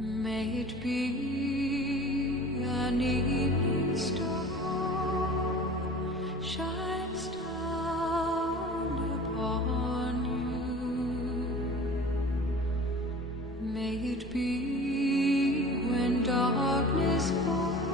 May it be an evening star shines down upon you. May it be when darkness falls